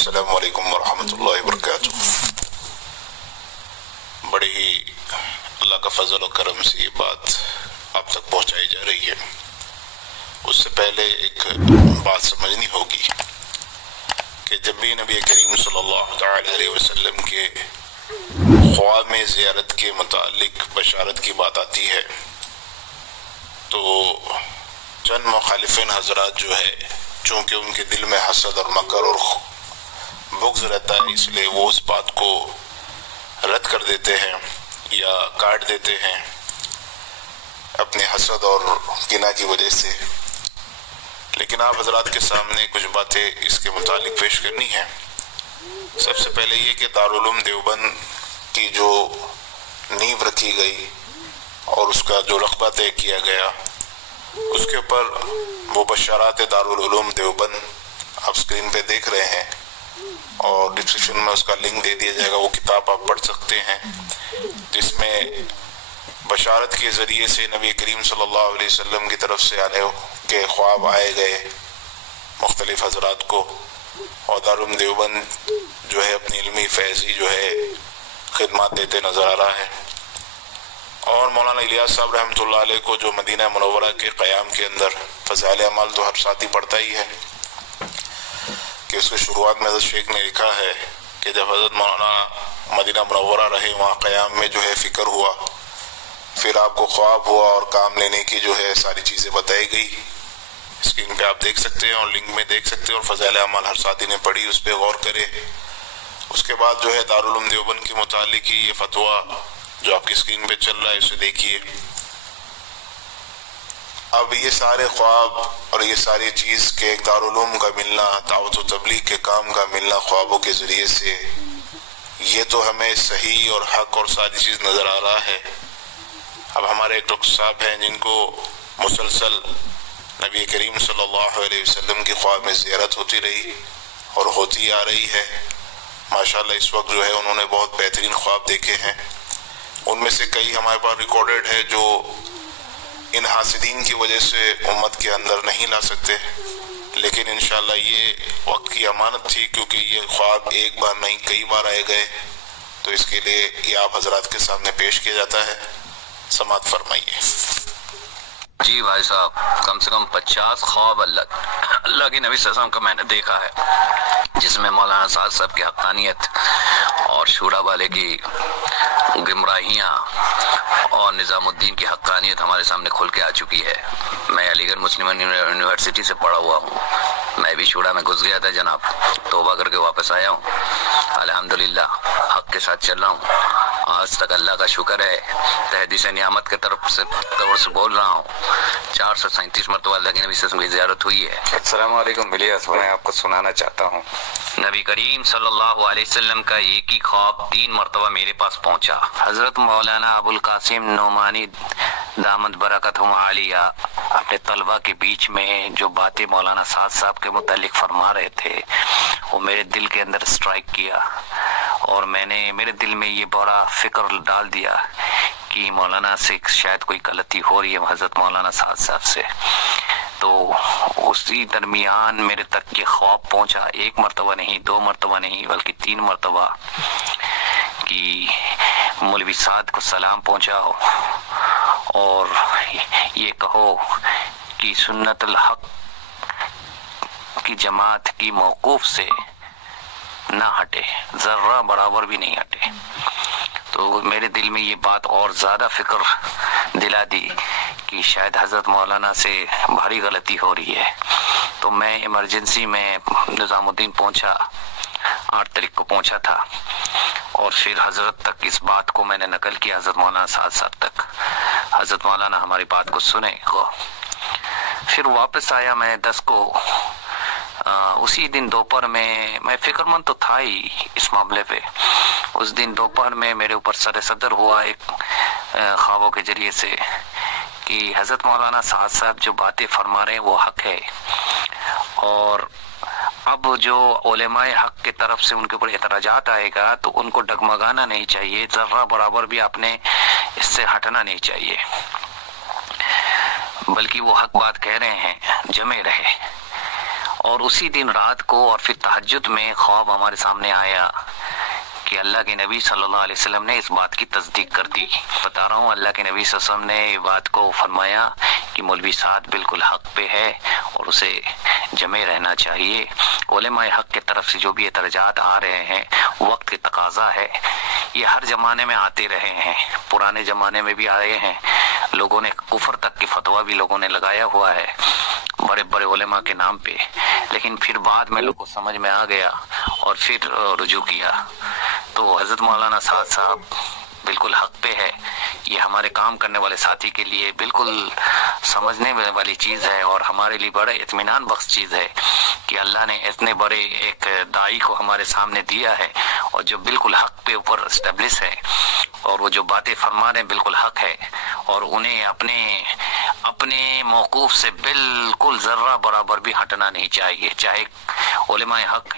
السلام علیکم ورحمۃ اللہ وبرکاتہ۔ بڑے ہی اللہ کا فضل و کرم سے یہ بات آپ تک پہنچائی جا رہی ہے۔ اس سے پہلے ایک بات سمجھنی ہوگی کہ جب بھی نبی کریم صلی اللہ تعالی علیہ وسلم کے خواب میں زیارت کے متعلق بشارت کی بات آتی ہے تو چند مخالفین حضرات جو ہے، چونکہ ان کے دل میں حسد اور مکر اور بغض رہتا ہے، اس لیے وہ اس بات کو رد کر دیتے ہیں یا کاٹ دیتے ہیں اپنے حسد اور کینہ کی وجہ سے۔ لیکن آپ حضرات کے سامنے کچھ باتیں اس کے متعلق پیش کرنی ہیں۔ سب سے پہلے یہ کہ دارالعلوم دیوبند کی جو نیو رکھی گئی اور اس کا جو رقبہ طے کیا گیا، اس کے اوپر وہ بشارات دارالعلوم دیوبند آپ اسکرین پہ دیکھ رہے ہیں اور ڈسکرپشن میں اس کا لنک دے دیا جائے گا، وہ کتاب آپ پڑھ سکتے ہیں، جس میں بشارت کے ذریعے سے نبی کریم صلی اللہ علیہ وسلم کی طرف سے آنے کے خواب آئے گئے مختلف حضرات کو، اور دارالعلوم دیوبند جو ہے اپنی علمی فیضی جو ہے خدمات دیتے نظر آ رہا ہے۔ اور مولانا الیاس صاحب رحمۃ اللہ علیہ کو جو مدینہ منورہ کے قیام کے اندر فضائل اعمال تو ہر ساتھی پڑھتا ہی ہے کہ اس کے شروعات میں حضرت شیخ نے لکھا ہے کہ جب حضرت مولانا مدینہ منورہ رہے، وہاں قیام میں جو ہے فکر ہوا، پھر آپ کو خواب ہوا اور کام لینے کی جو ہے ساری چیزیں بتائی گئی۔ اسکرین پہ آپ دیکھ سکتے ہیں اور لنک میں دیکھ سکتے ہیں، اور فضائل اعمال ہر ساتھی نے پڑھی، اس پہ غور کرے۔ اس کے بعد جو ہے دارالعلوم دیوبند کے متعلق ہی یہ فتویٰ جو آپ کی اسکرین پہ چل رہا ہے اسے دیکھیے۔ اب یہ سارے خواب اور یہ ساری چیز کہ ایک دارالعلوم کا ملنا، دعوت و تبلیغ کے کام کا ملنا خوابوں کے ذریعے سے، یہ تو ہمیں صحیح اور حق اور ساری چیز نظر آ رہا ہے۔ اب ہمارے ایک ڈاکٹر صاحب ہیں جن کو مسلسل نبی کریم صلی اللہ علیہ وسلم کی خواب میں زیارت ہوتی رہی اور ہوتی آ رہی ہے۔ ماشاءاللہ اس وقت جو ہے انہوں نے بہت بہترین خواب دیکھے ہیں، ان میں سے کئی ہمارے پاس ریکارڈڈ ہے جو ان حاسدین کی وجہ سے امت کے اندر نہیں لا سکتے، لیکن انشاءاللہ یہ وقت کی امانت تھی، کیونکہ یہ خواب ایک بار نہیں کئی بار آئے گئے، تو اس کے لیے یہ آپ حضرات کے سامنے پیش کیا جاتا ہے۔ سماعت فرمائیے۔ جی بھائی صاحب، کم سے کم 50 خواب اللہ کی نبی صلی اللہ علیہ وسلم کا میں نے دیکھا ہے، جس میں مولانا سعد صاحب کی حقانیت اور شورا والے کی گمراہیاں اور نظام الدین کی حقانیت ہمارے سامنے کھل کے آ چکی ہے۔ میں علی گڑھ مسلم یونیورسٹی سے پڑھا ہوا ہوں، میں بھی شورا میں گھس گیا تھا جناب، توبہ کر کے واپس آیا ہوں، الحمدللہ حق کے ساتھ چل رہا ہوں۔ آج تک اللہ کا شکر ہے، تحدیث نعمت کے طرف سے بول رہا ہوں، 437 مرتبہ اللہ کے نبی صلی اللہ علیہ وسلم کی زیارت ہوئی ہے۔ السلام علیکم الیاس، میں آپ کو سنانا چاہتا ہوں۔ نبی کریم صلی اللہ علیہ وسلم کا ایک ہی خواب 3 مرتبہ میرے پاس پہنچا۔ حضرت مولانا ابو القاسم نعمانی دامت برکتہم عالیہ اپنے طلبہ کے بیچ میں جو باتیں مولانا سعد صاحب کے متعلق فرما رہے تھے، وہ میرے دل کے اندر اسٹرائک کیا، اور میں نے میرے دل میں یہ بڑا فکر ڈال دیا کہ مولانا سے شاید کوئی غلطی ہو رہی ہے حضرت مولانا سعد صاحب سے۔ تو اسی درمیان میرے تک یہ خواب پہنچا، 1 مرتبہ نہیں، 2 مرتبہ نہیں، بلکہ 3 مرتبہ، کہ مولوی سعد کو سلام پہنچاؤ اور یہ کہو کہ سنت الحق کی جماعت کی موقوف سے نہ ہٹے، ذرہ برابر بھی نہیں ہٹے۔ تو میرے دل میں یہ بات اور زیادہ فکر دلا دی کہ شاید حضرت مولانا سے بھاری غلطی ہو رہی ہے۔ تو میں ایمرجنسی میں نظام الدین پہنچا، 8 تاریخ کو پہنچا تھا، اور پھر حضرت تک اس بات کو میں نے نقل کیا، حضرت مولانا سعد صاحب تک۔ حضرت مولانا ہماری بات کو سنے، پھر واپس آیا میں 10 کو۔ اسی دن دوپہر میں فکر مند تو تھا ہی اس معاملے پہ۔ اس دن دوپہر میں میرے اوپر سر صدر ہوا ایک خوابوں کے ذریعے سے کہ حضرت مولانا سعد صاحب جو باتیں فرما رہے ہیں وہ حق ہے، اور اب جو علماء حق کی طرف سے ان کے اوپر اعتراضات آئے گا تو ان کو ڈگمگانا نہیں چاہیے، ذرہ برابر بھی آپ نے اس سے ہٹنا نہیں چاہیے، بلکہ وہ حق بات کہہ رہے ہیں، جمے رہے۔ اور اسی دن رات کو اور پھر تہجد میں خواب ہمارے سامنے آیا کہ اللہ کے نبی صلی اللہ علیہ وسلم نے اس بات کی تصدیق کر دی. بتا رہا ہوں، اللہ کے نبی صلی اللہ علیہ وسلم نے یہ بات کو فرمایا کہ مولوی سعد بالکل حق پہ ہے اور اسے جمع رہنا چاہیے. علماء حق کی طرف سے جو بھی اعتراضات آ رہے ہیں، وقت کی تقاضا ہے، یہ ہر زمانے میں آتے رہے ہیں، پرانے زمانے میں بھی آئے ہیں. لوگوں نے کفر تک کی فتویٰ بھی لوگوں نے لگایا ہوا ہے بڑے بڑے علماء کے نام پہ، لیکن پھر بعد میں لوگوں کو سمجھ میں آ گیا اور پھر رجوع کیا. تو حضرت مولانا سعد صاحب بالکل حق پہ ہے. یہ ہمارے کام کرنے والے ساتھی کے لیے بالکل سمجھنے والی چیز ہے اور ہمارے لیے بڑا اطمینان بخش چیز ہے کہ اللہ نے اتنے بڑے ایک داعی کو ہمارے سامنے دیا ہے اور جو بالکل حق پہ اوپر اسٹیبلش ہے، اور وہ جو باتیں فرما رہے ہیں بالکل حق ہے، اور انہیں اپنے موقوف سے بالکل ذرہ برابر بھی ہٹنا نہیں چاہیے. چاہے علماء حق